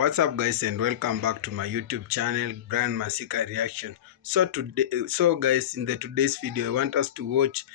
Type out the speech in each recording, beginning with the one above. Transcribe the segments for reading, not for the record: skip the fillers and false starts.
What's up, guys, and welcome back to my YouTube channel, Brand Masika Reaction. So guys, in the today's video, I want us to watch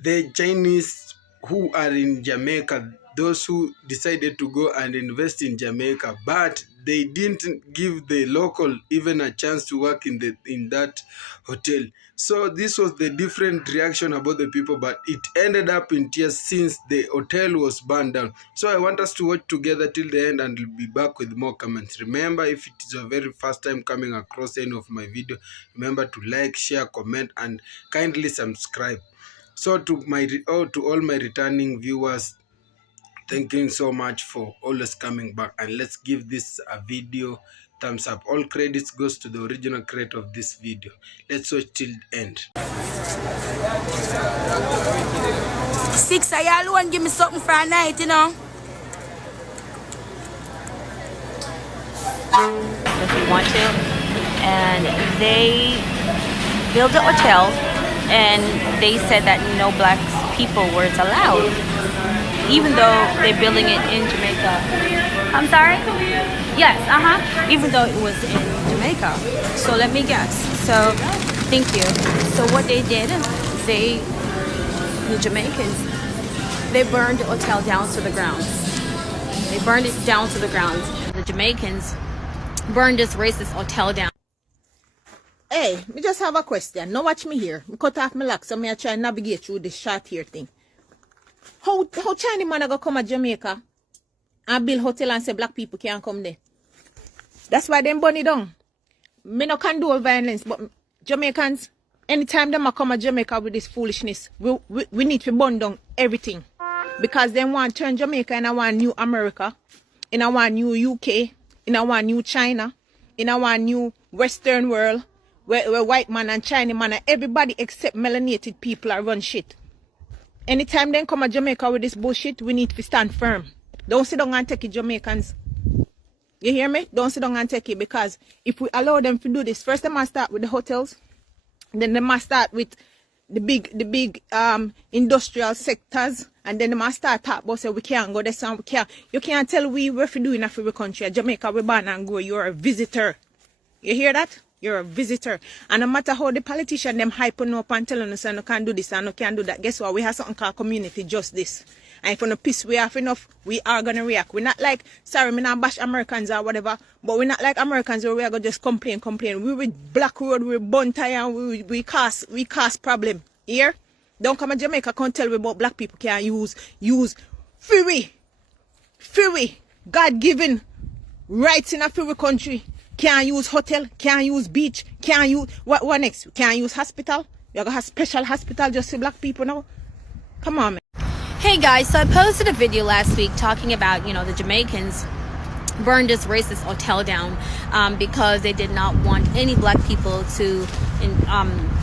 the Chinese who are in Jamaica, those who decided to go and invest in Jamaica, but they didn't give the local even a chance to work in that hotel. So this was the different reaction about the people, but it ended up in tears since the hotel was burned down. So I want us to watch together till the end, and we'll be back with more comments. Remember, if it is your very first time coming across any of my video, remember to like, share, comment, and kindly subscribe. So to all my returning viewers, thank you so much for always coming back, and let's give this a video thumbs up. All credits goes to the original creator of this video. Let's watch till the end. Six, I alone give me something for a night, you know. If you want to, and they built a hotel, and they said that no black people were allowed, even though they're building it in Jamaica. I'm sorry? Yes, even though it was in Jamaica. So let me guess. So thank you. So what they did, the Jamaicans, they burned the hotel down to the ground. They burned it down to the ground. The Jamaicans burned this racist hotel down. Hey, me just have a question. Now watch me here. Me cut off my lock, so me I try and navigate through this short here thing. How Chinese man go come to Jamaica and build hotel and say black people can't come there? That's why them burn it down. Me no condone violence, but Jamaicans, anytime them a come to Jamaica with this foolishness, we need to burn down everything. Because they want to turn Jamaica in a one new America, in a one new UK, in a one new China, in a one new Western world, where white man and Chinese man and everybody except melanated people are run shit. Anytime they come to Jamaica with this bullshit, we need to stand firm. Don't sit down and take it, Jamaicans. You hear me? Don't sit down and take it, because if we allow them to do this, first they must start with the hotels, then they must start with the big industrial sectors, and then they must start talk about say we can't go this and we can't. You can't tell we what we do in a free country. Jamaica, we born and go. You're a visitor. You hear that? You're a visitor. And no matter how the politician them hyping up and telling us and you can't do this and you can't do that, guess what? We have something called community justice. And if you no piss we off enough, we are gonna react. We're not like, sorry, me not bash Americans or whatever, but we're not like Americans where we are gonna just complain. We with Black Road, we bun tire, and we cause problem. Here? Don't come to Jamaica, can't tell me about black people can't use free God-given rights in a free country. Can't use hotel, can't use beach, can't use what next? Can't use hospital. You got a special hospital just for black people now. Come on, man. Hey guys, so I posted a video last week talking about, the Jamaicans burned this racist hotel down because they did not want any black people to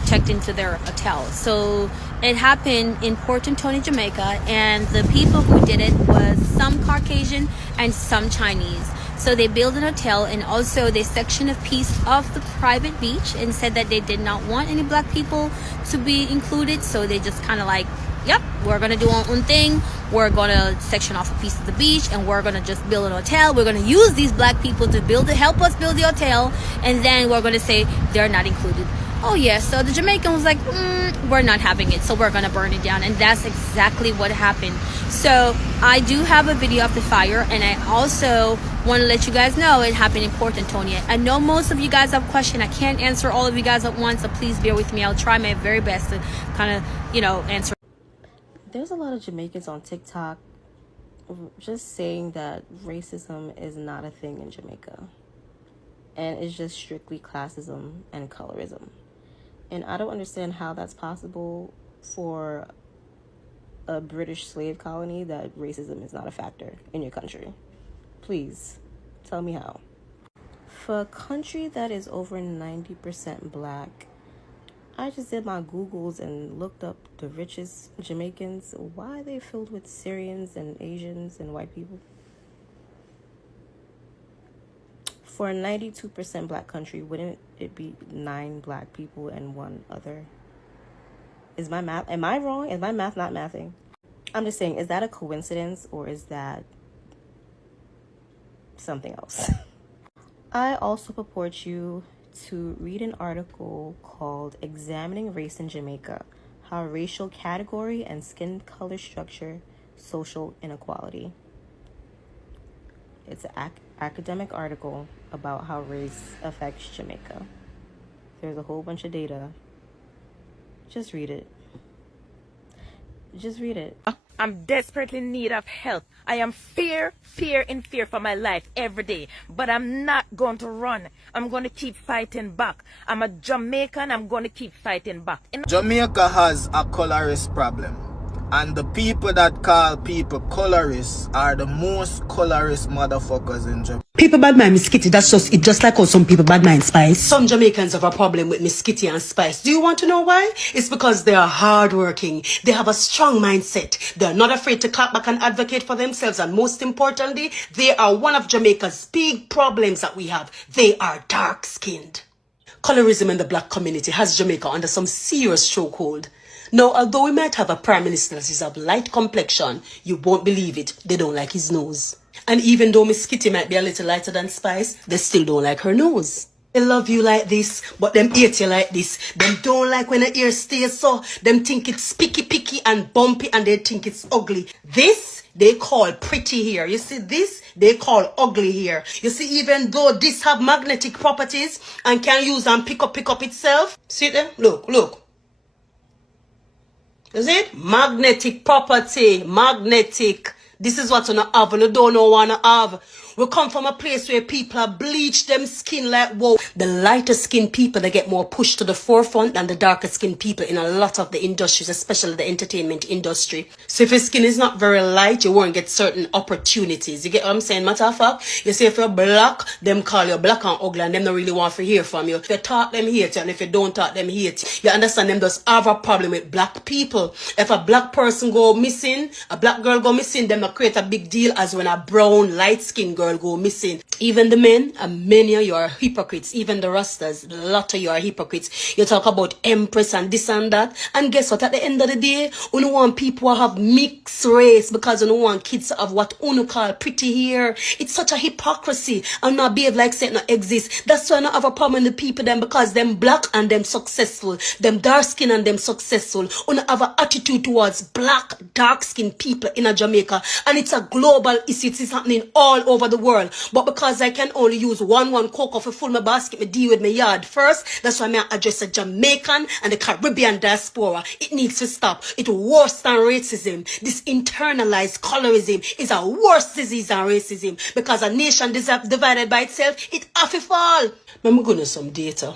checked into their hotel. So it happened in Port Antonio, Jamaica, and the people who did it was some Caucasian and some Chinese. So they built an hotel, and also they sectioned a piece of the private beach and said that they did not want any black people to be included. So they just kind of like, yep, we're going to do our own thing. We're going to section off a piece of the beach, and we're going to just build an hotel. We're going to use these black people to help us build the hotel, and then we're going to say they're not included. Oh yeah, so the Jamaican was like, we're not having it, so we're going to burn it down. And that's exactly what happened. So I do have a video of the fire, and I also want to let you guys know it happened in Port Antonio. I know most of you guys have questions. I can't answer all of you guys at once, so please bear with me. I'll try my very best to kind of, answer. There's a lot of Jamaicans on TikTok just saying that racism is not a thing in Jamaica, and it's just strictly classism and colorism. And I don't understand how that's possible for a British slave colony, that racism is not a factor in your country. Please tell me how. For a country that is over 90% black, I just did my Googles and looked up the richest Jamaicans. Why are they filled with Syrians and Asians and white people? For a 92% black country, wouldn't it be 9 black people and 1 other? Am I wrong? Is my math not mathing? I'm just saying, is that a coincidence, or is that something else. I also purport you to read an article called Examining Race in Jamaica, How Racial Category and Skin Color Structure Social Inequality. It's an academic article about how race affects Jamaica. There's a whole bunch of data. Just read it. Just read it. I'm desperately in need of help. I am fear for my life every day. But I'm not going to run. I'm going to keep fighting back. I'm a Jamaican. I'm going to keep fighting back. Jamaica has a colorist problem. And the people that call people colorists are the most colorist motherfuckers in Jamaica. People bad mind Miss Kitty, that's just it, just like how some people bad mind Spice. Some Jamaicans have a problem with Miss Kitty and Spice. Do you want to know why? It's because they are hardworking. They have a strong mindset. They are not afraid to clap back and advocate for themselves. And most importantly, they are one of Jamaica's big problems that we have. They are dark-skinned. Colorism in the black community has Jamaica under some serious chokehold. Now, although we might have a prime minister that is of light complexion, you won't believe it, they don't like his nose. And even though Miss Kitty might be a little lighter than Spice, they still don't like her nose. They love you like this, but them hate you like this. Them don't like when the ear stays so. Them think it's picky and bumpy and they think it's ugly. This, they call pretty hair. You see this, they call ugly hair. You see, even though this have magnetic properties and can use and pick up itself. See them? Look. Is it? Magnetic property. Magnetic. This is what you have and you don't know what you have. We come from a place where people bleach them skin like wow. The lighter skinned people, they get more pushed to the forefront than the darker skinned people in a lot of the industries, especially the entertainment industry. So if your skin is not very light, you won't get certain opportunities. You get what I'm saying? Matter of fact, you say if you're black, them call you black and ugly and them don't really want to hear from you. If you talk, them hate you, and if you don't talk, them hate you. You understand? Them just have a problem with black people. If a black person go missing, a black girl go missing, them create a big deal as when a brown, light-skinned girl go missing. Even the men, and many of you are hypocrites. Even the Rastas, a lot of you are hypocrites. You talk about empress and this and that. And guess what? At the end of the day, you don't want people to have mixed race because you don't want kids to have what you call pretty hair. It's such a hypocrisy. And not behave like say it not exist. That's why I don't have a problem with the people them because them black and them successful. Them dark skin and them successful. You don't have an attitude towards black, dark skinned people in a Jamaica. And it's a global issue. It's happening all over the world. But because I can only use one cocoa for full my basket, me deal with my yard first. That's why I address the Jamaican and the Caribbean diaspora. It needs to stop. It's worse than racism. This internalized colorism is a worse disease than racism. Because a nation divided by itself, it have to fall. I'm going to some data.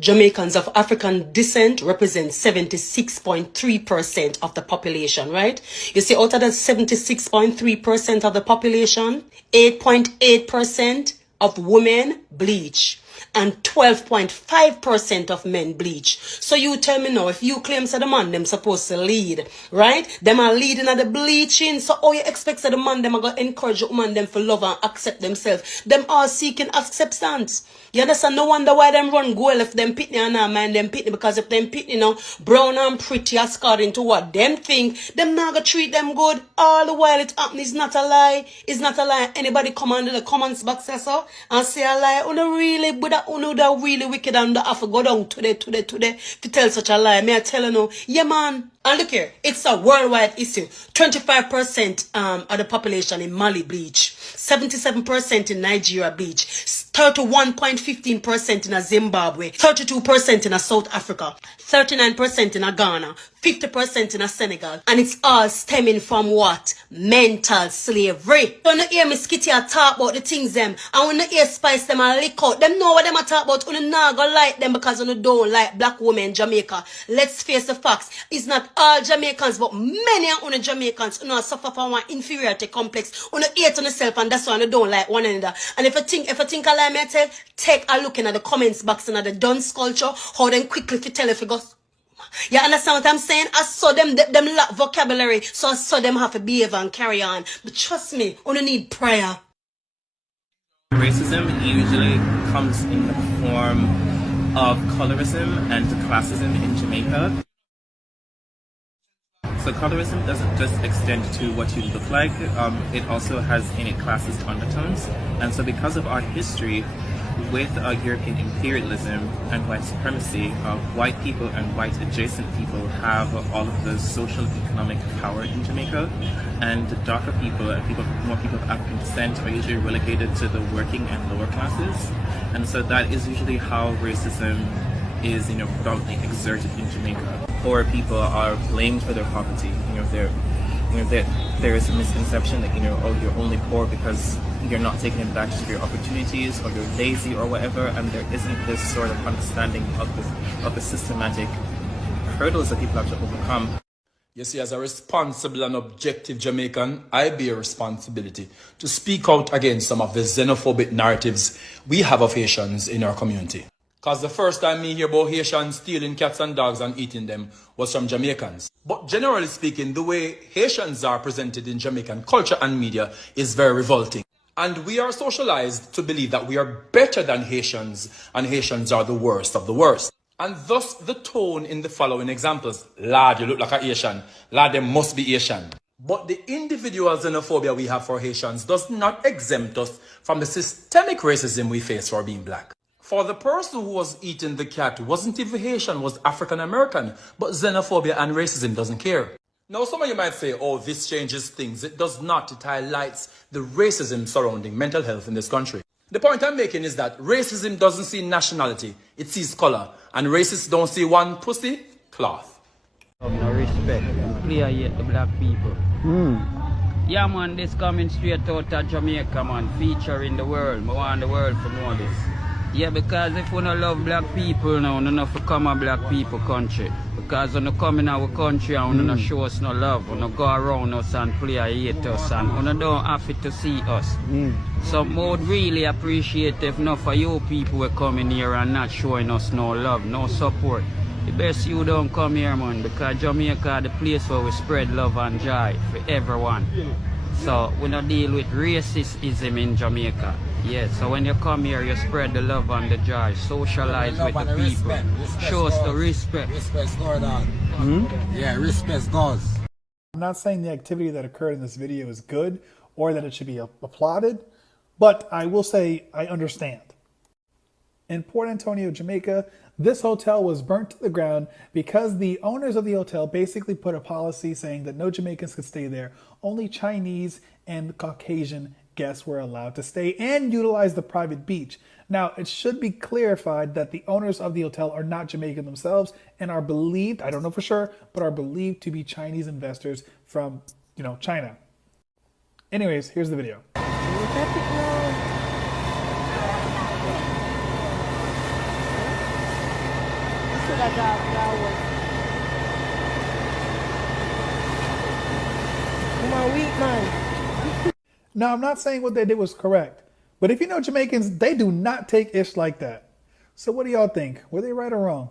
Jamaicans of African descent represent 76.3% of the population, right? You see, out of the 76.3% of the population, 8.8% of women bleach and 12.5% of men bleach. So you tell me now, if you claim that the man them supposed to lead, right? Them are leading at the bleaching. So how you expect that the man them are going to encourage the woman them for love and accept themselves? Them all seeking acceptance. You understand? No wonder why them run goal if them pitney and not mind them pitney. Because if them pitney now, brown and pretty according to what them think, them not going to treat them good. All the while it happen is not a lie. It's not a lie. Anybody come under the comments box so and say a lie. Uno really, but uno that really wicked and that have to go down today to tell such a lie. May I tell you now? Yeah, man. And look here, it's a worldwide issue. 25% of the population in Mali bleach, 77% in Nigeria bleach, 31.15% in Zimbabwe, 32% in South Africa, 39% in Ghana, 50% in Senegal. And it's all stemming from what? Mental slavery. When you hear Miss Kitty talk about the things them, and when you hear Spice them and lick out, them know what them talk about. You not gonna like them because you don't like black women in Jamaica. Let's face the facts. It's not all Jamaicans, but many of Jamaicans who suffer from one inferiority complex. You hate on yourself, and that's why you don't like one another. And if you think I lie, me I tell, take a look in at the comments box and at the dunce culture, how them quickly if you tell if you go. You understand what I'm saying? I saw them lack vocabulary, so I saw them have to behave and carry on. But trust me, you need prayer. Racism usually comes in the form of colorism and classism in Jamaica. So colorism doesn't just extend to what you look like, it also has in it classist undertones. And so because of our history with European imperialism and white supremacy, white people and white adjacent people have all of the social and economic power in Jamaica, and darker people and more people of African descent are usually relegated to the working and lower classes. And so that is usually how racism is, predominantly exerted in Jamaica. Poor people are blamed for their poverty. There is a misconception that oh, you're only poor because you're not taking advantage of your opportunities, or you're lazy, or whatever, and there isn't this sort of understanding of the systematic hurdles that people have to overcome. You see, as a responsible and objective Jamaican, I bear responsibility to speak out against some of the xenophobic narratives we have of Haitians in our community. Because the first time me hear about Haitians stealing cats and dogs and eating them was from Jamaicans. But generally speaking, the way Haitians are presented in Jamaican culture and media is very revolting. And we are socialized to believe that we are better than Haitians, and Haitians are the worst of the worst. And thus the tone in the following examples. Lad, you look like a Haitian. Lad, they must be Haitian. But the individual xenophobia we have for Haitians does not exempt us from the systemic racism we face for being black. For the person who was eating the cat wasn't even Haitian, was African American, but xenophobia and racism doesn't care. Now some of you might say, oh, this changes things. It does not. It highlights the racism surrounding mental health in this country. The point I'm making is that racism doesn't see nationality, it sees color. And racists don't see one pussy, cloth. No respect. Clear yet the black people. Yeah man, this coming straight out of Jamaica man, featuring the world. I want the world to know this. Yeah, because if we don't love black people now, we don't have to come a black people country. Because when you come in our country and we don't show us no love, we don't go around us and play and hate us, and we don't have to see us. So I would really appreciate if not for you people were coming here and not showing us no love, no support. The best you don't come here man, because Jamaica is the place where we spread love and joy for everyone. So we don't deal with racism in Jamaica. Yes, so when you come here, you spread the love and the joy, socialize with the people, show us the respect. Respect's going on. Yeah, respect goes. I'm not saying the activity that occurred in this video is good or that it should be applauded, but I will say I understand. In Port Antonio, Jamaica, this hotel was burnt to the ground because the owners of the hotel basically put a policy saying that no Jamaicans could stay there. Only Chinese and Caucasian guests were allowed to stay and utilize the private beach. Now, it should be clarified that the owners of the hotel are not Jamaican themselves and are believed, I don't know for sure, but are believed to be Chinese investors from, China. Anyways, here's the video. Now, I'm not saying what they did was correct, but if you know Jamaicans, they do not take ish like that. So what do y'all think? Were they right or wrong?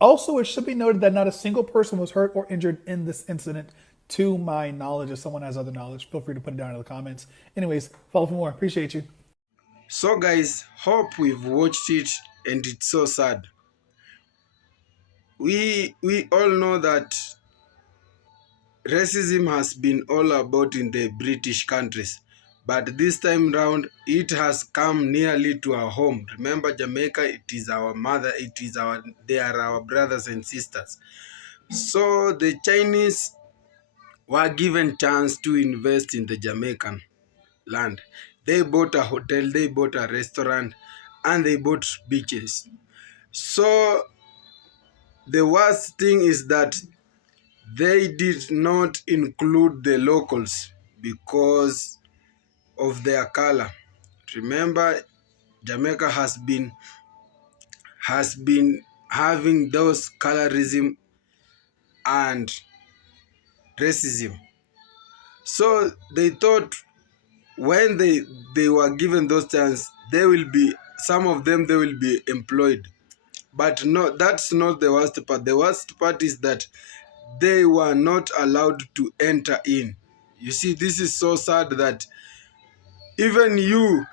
Also, it should be noted that not a single person was hurt or injured in this incident, to my knowledge. If someone has other knowledge, feel free to put it down in the comments. Anyways, follow for more. Appreciate you. So guys, hope we've watched it, and it's so sad. We all know that racism has been all about in the British countries, but this time round it has come nearly to our home. Remember, Jamaica, it is our mother, they are our brothers and sisters. So the Chinese were given chance to invest in the Jamaican land. They bought a hotel, they bought a restaurant, and they bought beaches. So the worst thing is that they did not include the locals because of their color. Remember, Jamaica has been having those colorism and racism. So they thought when they were given those chances, some of them they will be employed. But no, that's not the worst part. The worst part is that they were not allowed to enter in. You see, this is so sad that even you,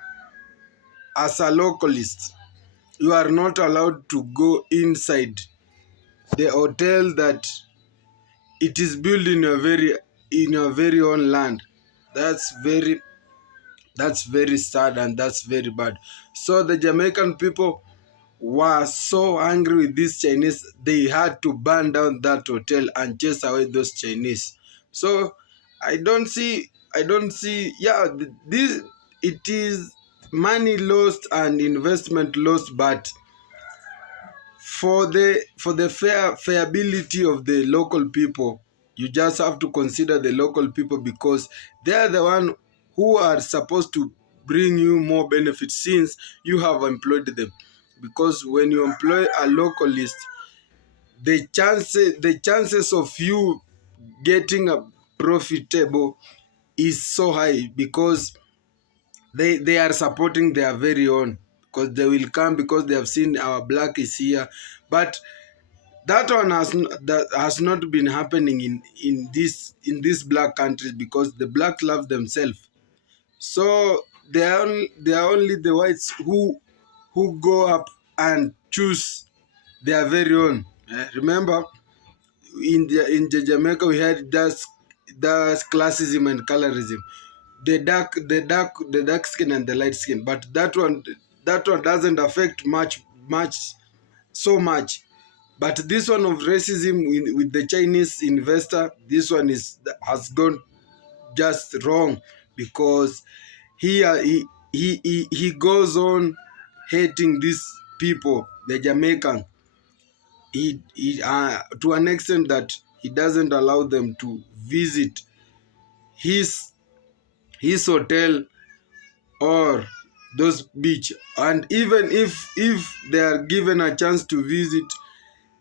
as a localist, you are not allowed to go inside the hotel that it is built in your very own land. That's very sad, and that's very bad. So the Jamaican people were so angry with these Chinese, they had to burn down that hotel and chase away those Chinese. So I don't see, yeah, this, it is money lost and investment lost, but for the fairability of the local people, you just have to consider the local people, because they are the one who are supposed to bring you more benefits since you have employed them. Because when you employ a localist, the chances of you getting a profitable is so high, because they are supporting their very own, because they will come because they have seen our black is here. But that one that has not been happening in these black countries, because the black love themselves. So they are only the whites who go up and choose their very own. Remember, in Jamaica we had that classism and colorism, the dark skin and the light skin. But that one doesn't affect much so much. But this one of racism with the Chinese investor, this one has gone just wrong, because he goes on hating these people, the Jamaican. To an extent that he doesn't allow them to visit his hotel or those beach. And even if they are given a chance to visit,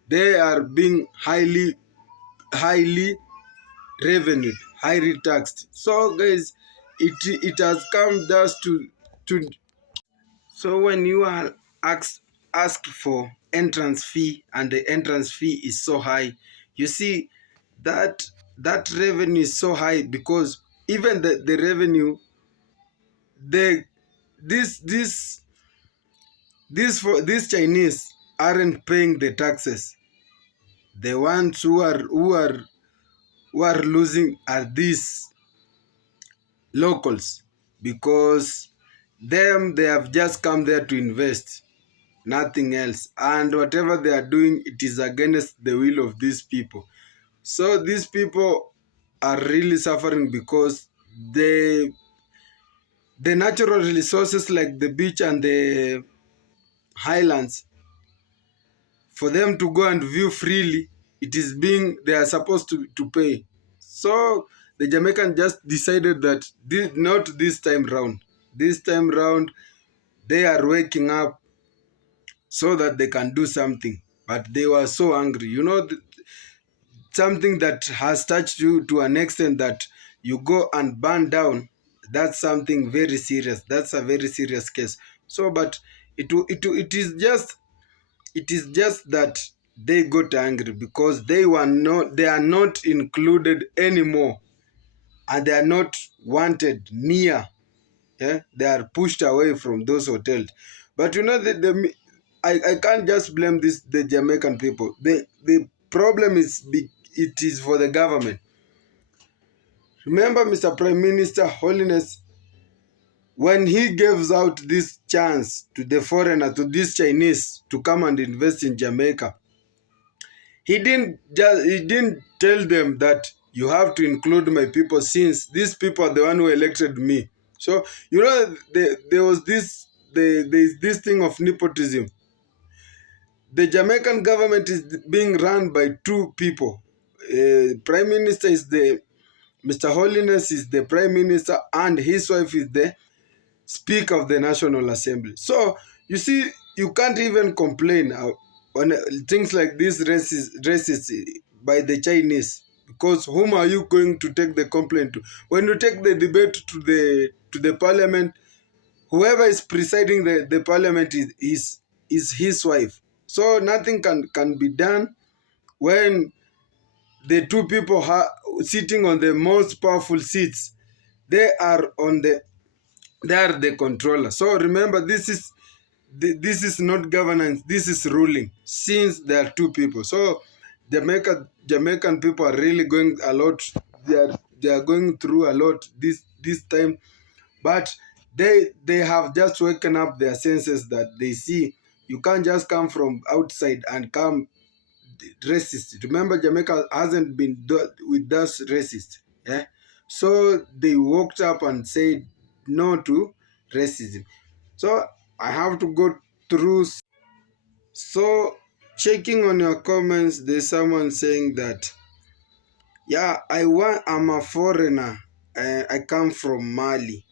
they are being highly revenued, highly taxed. So guys, it has come just to so when you are asked for entrance fee, and the entrance fee is so high, you see that revenue is so high, because even the revenue, they these Chinese aren't paying the taxes. The ones who are losing are these locals, because they have just come there to invest, nothing else. And whatever they are doing, it is against the will of these people. So these people are really suffering, because the natural resources like the beach and the highlands, for them to go and view freely, they are supposed to pay. So the Jamaican just decided that not this time round. This time round, they are waking up so that they can do something. But they were so angry. Something that has touched you to an extent that you go and burn down, that's something very serious. That's a very serious case. So, but it is just that they got angry, because they are not included anymore, and they are not wanted near. Yeah, they are pushed away from those hotels. But I can't just blame the Jamaican people. The problem it is for the government. Remember, Mr. Prime Minister Holiness, when he gives out this chance to the foreigner, to these Chinese, to come and invest in Jamaica, he didn't tell them that you have to include my people, since these people are the one who elected me. So there's this thing of nepotism. The Jamaican government is being run by two people. Prime Minister is Mr. Holiness is the Prime Minister, and his wife is the Speaker of the National Assembly. So you see, you can't even complain on things like this racist by the Chinese, because whom are you going to take the complaint to? When you take the debate to the parliament, whoever is presiding the parliament is his wife. So nothing can be done when the two people sitting on the most powerful seats, they are the controller. So remember, this is not governance, this is ruling, since there are two people. So Jamaican people are really going a lot. They are going through a lot this time, but they have just woken up their senses that they see you can't just come from outside and come racist. Remember, Jamaica hasn't been with us racist. Yeah, so they woke up and said no to racism. So I have to go through. So checking on your comments, there's someone saying that yeah, I'm a foreigner. I come from Mali.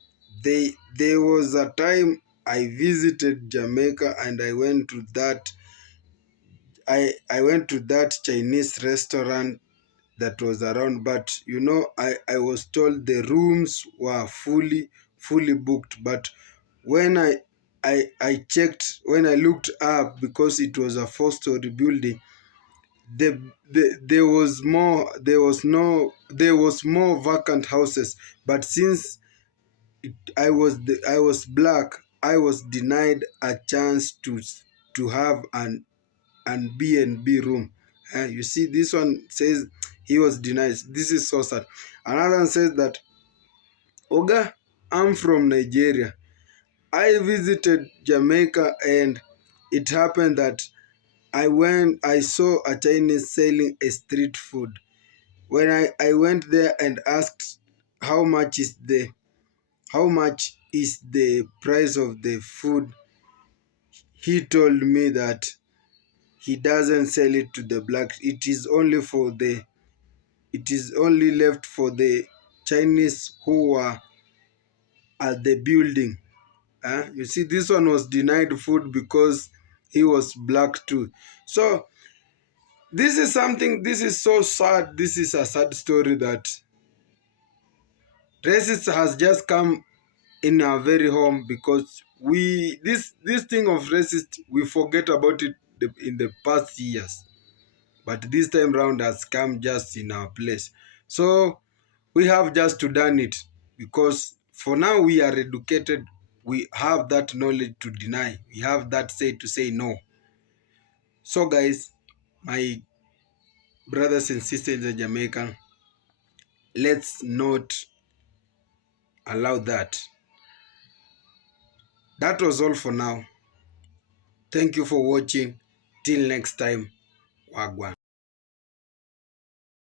There was a time I visited Jamaica and I went to that Chinese restaurant that was around, but I was told the rooms were fully booked. But when I checked, when I looked up, because it was a 4-story building, there was more vacant houses. But since I was black, I was denied a chance to have an B&B room. You see, this one says he was denied. This is so sad. Another one says that, Oga, I'm from Nigeria. I visited Jamaica and it happened that I saw a Chinese selling a street food. When I went there and asked how much is the price of the food, he told me that he doesn't sell it to the blacks. It is only left for the Chinese who were at the building. You see, this one was denied food because he was black too. So this is so sad. This is a sad story that racist has just come in our very home, because this thing of racist, we forget about it in the past years, but this time round has come just in our place. So we have just to done it, because for now we are educated. We have that knowledge to deny. We have that say to say no. So guys, my brothers and sisters in the Jamaican, let's not allow that. That was all for now. Thank you for watching. Till next time, Wagwan.